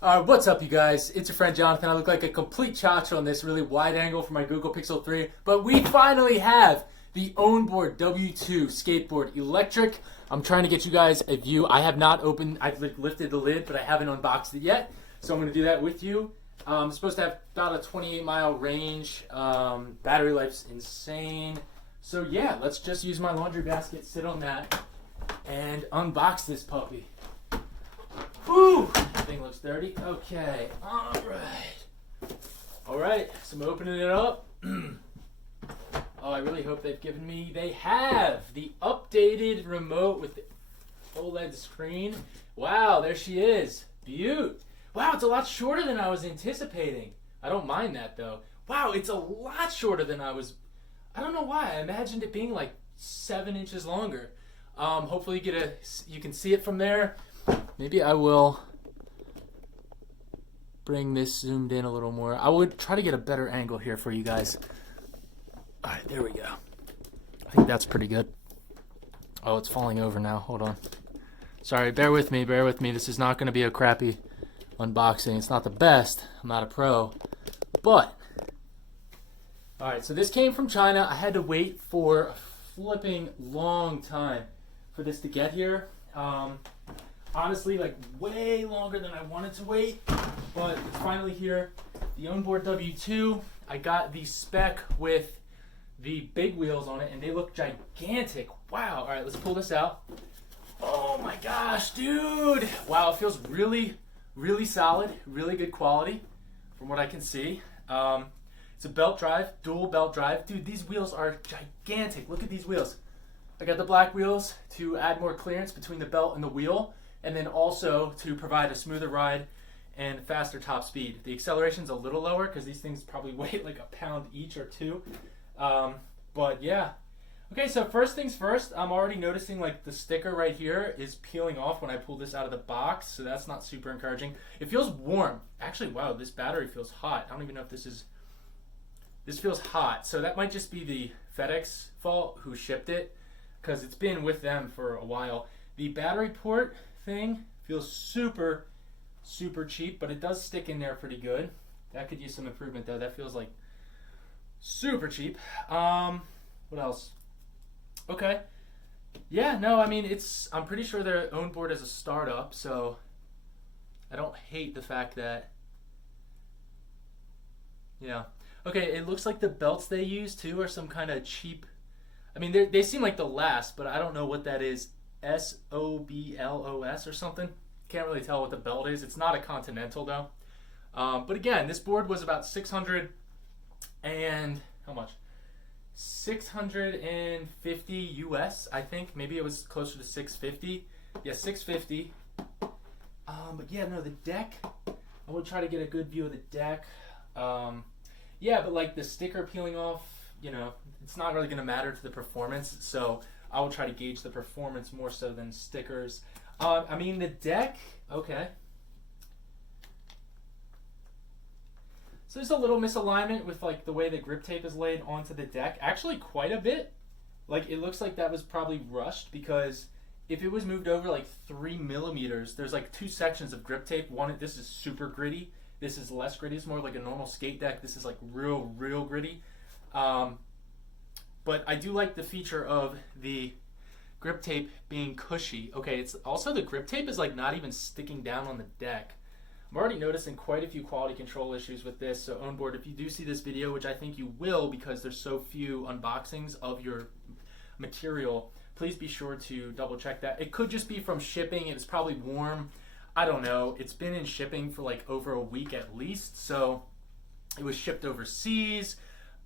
What's up, you guys? It's your friend Jonathan. I look like a complete chacho on this really wide angle for my Google Pixel 3, but we finally have the Ownboard W2 skateboard electric. I'm trying to get you guys a view. I have not opened, I've lifted the lid, but I haven't unboxed it yet, so I'm going to do that with you. It's supposed to have about a 28-mile range. Battery life's insane. So yeah, let's just use my laundry basket, sit on that, and unbox this puppy. Whew, thing looks dirty. Okay, alright, so I'm opening it up. Oh, I really hope they've given me, they have the updated remote with the OLED screen. Wow, there she is. Beaut. Wow, it's a lot shorter than I was anticipating. I don't mind that though. Wow, it's a lot shorter than I don't know why. I imagined it being like 7 inches longer. Hopefully you can see it from there. Maybe I will bring this zoomed in a little more. I would try to get a better angle here for you guys. All right, there we go. I think that's pretty good. Oh, it's falling over now. Hold on. Sorry, bear with me, bear with me. This is not going to be a crappy unboxing. It's not the best. I'm not a pro. But, all right, so this came from China. I had to wait for a flipping long time for this to get here. Honestly, like way longer than I wanted to wait, but it's finally here. The Ownboard W2, I got the spec with the big wheels on it, and they look gigantic. Wow. All right, let's pull this out. Oh my gosh, dude. Wow, it feels really, really solid, really good quality from what I can see. It's a belt drive, dual belt drive. Dude, these wheels are gigantic. Look at these wheels. I got the black wheels to add more clearance between the belt and the wheel, and then also to provide a smoother ride and faster top speed. The acceleration's a little lower because these things probably weigh like a pound each or two. But yeah. Okay, so first things first, I'm already noticing like the sticker right here is peeling off when I pull this out of the box, so that's not super encouraging. It feels warm. Actually, wow, this battery feels hot. I don't even know if this feels hot. So that might just be the FedEx fault who shipped it, because it's been with them for a while. The battery port thing feels super cheap, but it does stick in there pretty good. That could use some improvement though. That feels like super cheap. What else? Okay. Yeah, no, I mean, I'm pretty sure their Ownboard is a startup, so I don't hate the fact that, yeah. Okay, it looks like the belts they use too are some kind of cheap, I mean, they seem like the last, but I don't know what that is. SOBLOS or something. Can't really tell what the belt is. It's not a Continental though. But again, this board was about 600 and how much? 650 US, I think. Maybe it was closer to 650. Yeah, 650. But yeah, no, the deck. I will try to get a good view of the deck. Yeah, but like the sticker peeling off, you know, it's not really going to matter to the performance. So I will try to gauge the performance more so than stickers. I mean, the deck, okay. So there's a little misalignment with like the way the grip tape is laid onto the deck. Actually, quite a bit. Like, it looks like that was probably rushed, because if it was moved over like 3 millimeters, there's like 2 sections of grip tape. One, this is super gritty. This is less gritty. It's more like a normal skate deck. This is like real gritty. But I do like the feature of the grip tape being cushy. Okay, it's also the grip tape is like not even sticking down on the deck. I'm already noticing quite a few quality control issues with this. So Ownboard, if you do see this video, which I think you will because there's so few unboxings of your material, please be sure to double check that. It could just be from shipping. It's probably warm. I don't know. It's been in shipping for like over a week at least. So it was shipped overseas.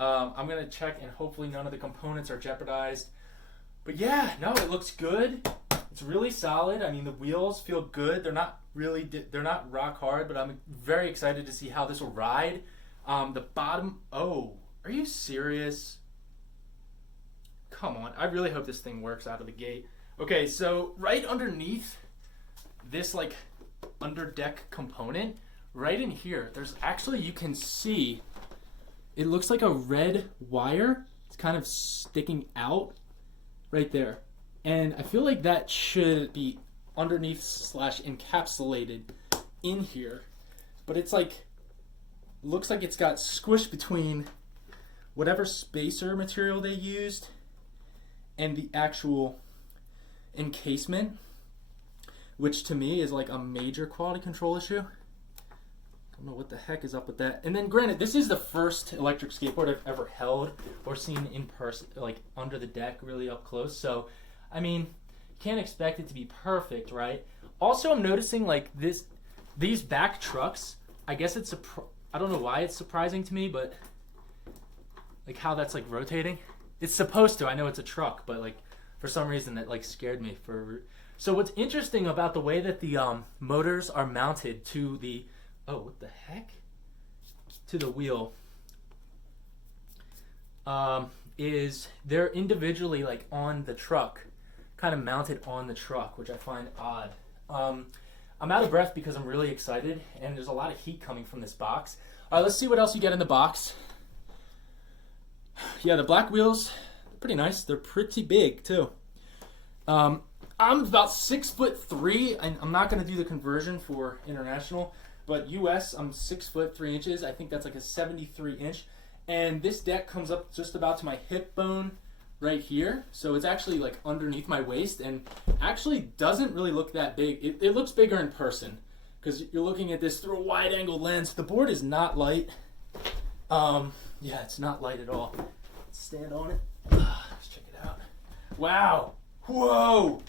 I'm going to check, and hopefully none of the components are jeopardized. But yeah, no, it looks good. It's really solid. I mean, the wheels feel good. They're not rock hard, but I'm very excited to see how this will ride. The bottom, oh, are you serious? Come on. I really hope this thing works out of the gate. Okay, so right underneath this like under deck component, right in here, there's actually, you can see, it looks like a red wire. It's kind of sticking out right there. And I feel like that should be underneath / encapsulated in here. but it's like, looks like it's got squished between whatever spacer material they used and the actual encasement, which to me is like a major quality control issue. I don't know what the heck is up with that. And then granted, this is the first electric skateboard I've ever held or seen in person, like under the deck, really up close. So, I mean, can't expect it to be perfect, right? Also, I'm noticing like these back trucks, I guess it's I don't know why it's surprising to me, but like how that's like rotating. It's supposed to. I know it's a truck, but like for some reason that like scared me. So what's interesting about the way that the motors are mounted to the what the heck? To the wheel is they're individually like on the truck, kind of mounted on the truck, which I find odd. I'm out of breath because I'm really excited, and there's a lot of heat coming from this box. All right, let's see what else you get in the box. Yeah, the black wheels, pretty nice. They're pretty big too. I'm about 6'3", and I'm not going to do the conversion for international, but US, I'm 6'3". I think that's like a 73-inch, and this deck comes up just about to my hip bone right here, so it's actually like underneath my waist, and actually doesn't really look that big. It looks bigger in person because you're looking at this through a wide angle lens. The board is not light. Yeah, it's not light at all. Let's stand on it. Let's check it out. Wow. Whoa.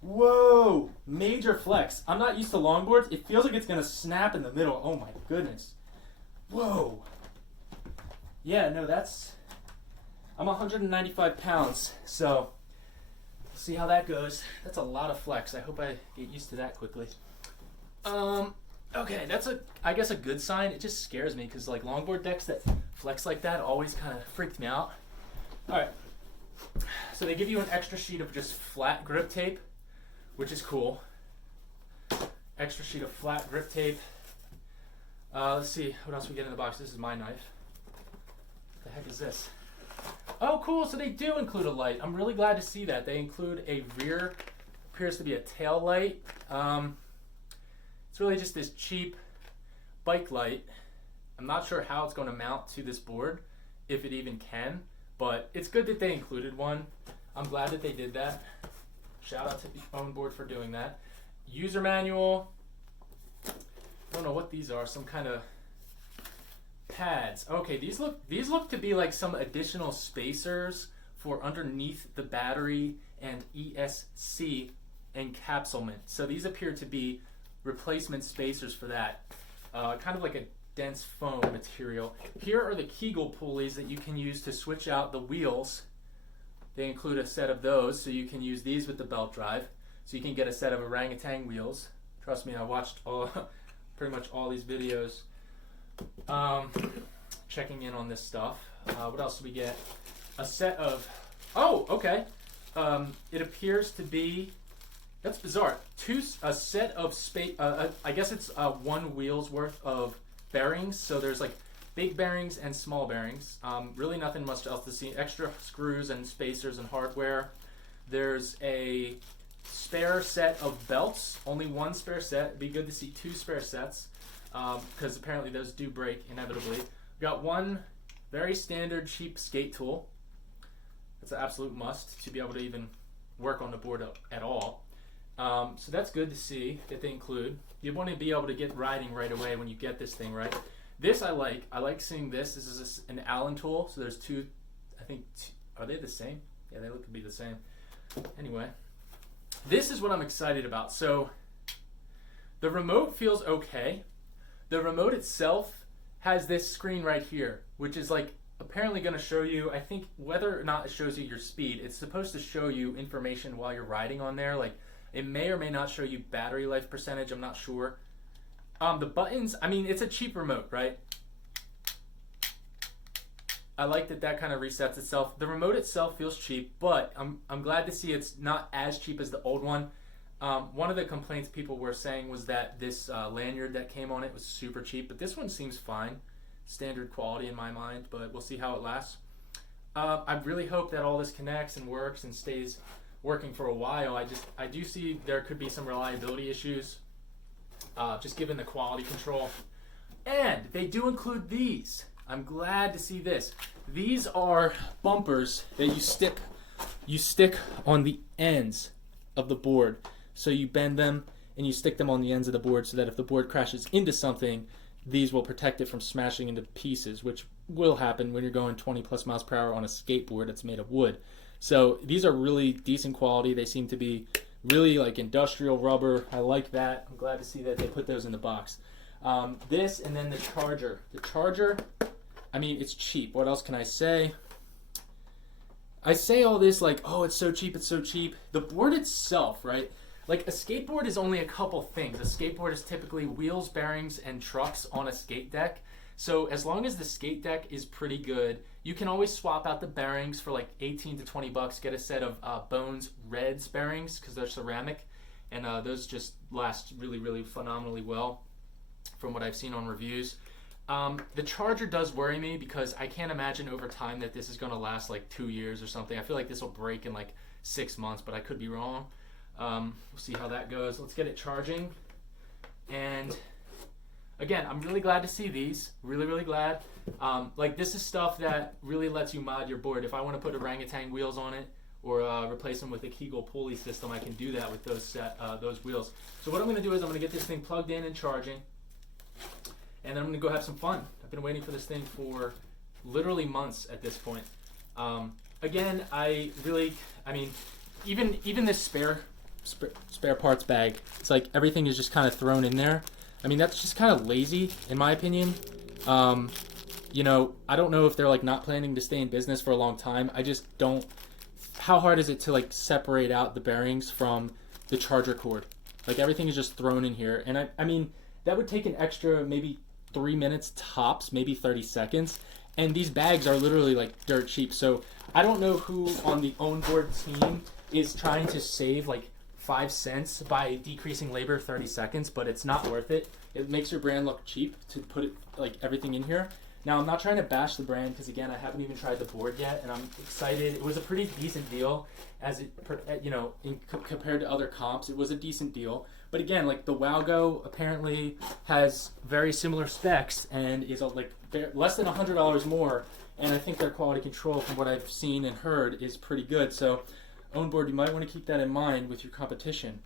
Whoa. Major flex. I'm not used to longboards. It feels like it's gonna snap in the middle. Oh my goodness. Whoa. Yeah, no, I'm 195 pounds, so we'll see how that goes. That's a lot of flex. I hope I get used to that quickly. Okay, that's I guess a good sign. It just scares me because like longboard decks that flex like that always kind of freaked me out. All right, so they give you an extra sheet of just flat grip tape, which is cool. Extra sheet of flat grip tape. Let's see what else we get in the box. This is my knife. What the heck is this? Oh, cool. So they do include a light. I'm really glad to see that. They include a rear, appears to be a tail light. It's really just this cheap bike light. I'm not sure how it's going to mount to this board, if it even can, but it's good that they included one. I'm glad that they did that. Shout out to the Ownboard for doing that. User manual. I don't know what these are. Some kind of pads. Okay, these look to be like some additional spacers for underneath the battery and ESC encapsulment. So these appear to be replacement spacers for that. Kind of like a dense foam material. Here are the Kegel pulleys that you can use to switch out the wheels. They include a set of those, so you can use these with the belt drive. So you can get a set of orangutan wheels. Trust me, I watched pretty much all these videos. Checking in on this stuff. What else do we get? A set of, okay. It appears to be, that's bizarre. A set of I guess it's one wheel's worth of bearings. So there's like big bearings and small bearings. Really nothing much else to see. Extra screws and spacers and hardware. There's a spare set of belts. Only one spare set. It'd be good to see 2 spare sets. Because apparently those do break inevitably. We got one very standard cheap skate tool. It's an absolute must to be able to even work on the board at all. So that's good to see that they include. You want to be able to get riding right away when you get this thing, right? This I like. I like seeing this. This is an Allen tool. So there's 2, I think, are they the same? Yeah, they look to be the same. Anyway, this is what I'm excited about. So the remote feels okay. The remote itself has this screen right here, which is like apparently going to show you, I think, whether or not it shows you your speed. It's supposed to show you information while you're riding on there. Like it may or may not show you battery life percentage. I'm not sure. The buttons, I mean, it's a cheap remote, right? I like that kind of resets itself. The remote itself feels cheap, but I'm glad to see it's not as cheap as the old one. One of the complaints people were saying was that this lanyard that came on it was super cheap, but this one seems fine. Standard quality in my mind, but we'll see how it lasts. I really hope that all this connects and works and stays working for a while. I do see there could be some reliability issues. just given the quality control. And they do include these. I'm glad to see this. These are bumpers that you stick on the ends of the board. So you bend them and you stick them on the ends of the board so that if the board crashes into something, these will protect it from smashing into pieces, which will happen when you're going 20 plus miles per hour on a skateboard that's made of wood. So these are really decent quality. They seem to be really like industrial rubber. I like that. I'm glad to see that they put those in the box. This and then the charger. The charger, I mean, it's cheap. What else can I say? I say all this like, oh, it's so cheap, it's so cheap. The board itself, right? Like a skateboard is only a couple things. A skateboard is typically wheels, bearings, and trucks on a skate deck. So as long as the skate deck is pretty good, you can always swap out the bearings for like 18 to 20 bucks. Get a set of Bones Reds bearings because they're ceramic, and those just last really, really phenomenally well from what I've seen on reviews. The charger does worry me because I can't imagine over time that this is going to last like 2 years or something. I feel like this will break in like 6 months, but I could be wrong. We'll see how that goes. Let's get it charging. And again, I'm really glad to see these. Really, really glad. Like this is stuff that really lets you mod your board. If I want to put orangutan wheels on it or replace them with a Kegel pulley system, I can do that with those wheels. So what I'm going to do is I'm going to get this thing plugged in and charging. And then I'm going to go have some fun. I've been waiting for this thing for literally months at this point. Again, I mean, even this spare parts bag, it's like everything is just kind of thrown in there. I mean, that's just kind of lazy, in my opinion. You know, I don't know if they're like not planning to stay in business for a long time. I just don't. How hard is it to like separate out the bearings from the charger cord? Like everything is just thrown in here, and I mean that would take an extra maybe 3 minutes tops, maybe 30 seconds. And these bags are literally like dirt cheap. So I don't know who on the Ownboard team is trying to save like 5 cents by decreasing labor 30 seconds, but it's not worth it. It makes your brand look cheap to put it like everything in here. Now I'm not trying to bash the brand because again I haven't even tried the board yet, and I'm excited. It was a pretty decent deal as it, you know, compared to other comps. It was a decent deal. But again, like the WowGo apparently has very similar specs and is like less than $100 more. And I think their quality control, from what I've seen and heard, is pretty good. So, Ownboard, you might want to keep that in mind with your competition.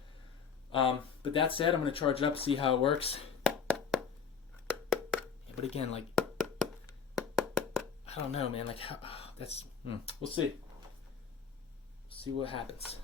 But that said, I'm going to charge it up, see how it works. But again, like, I don't know, man. Like, we'll see. See what happens.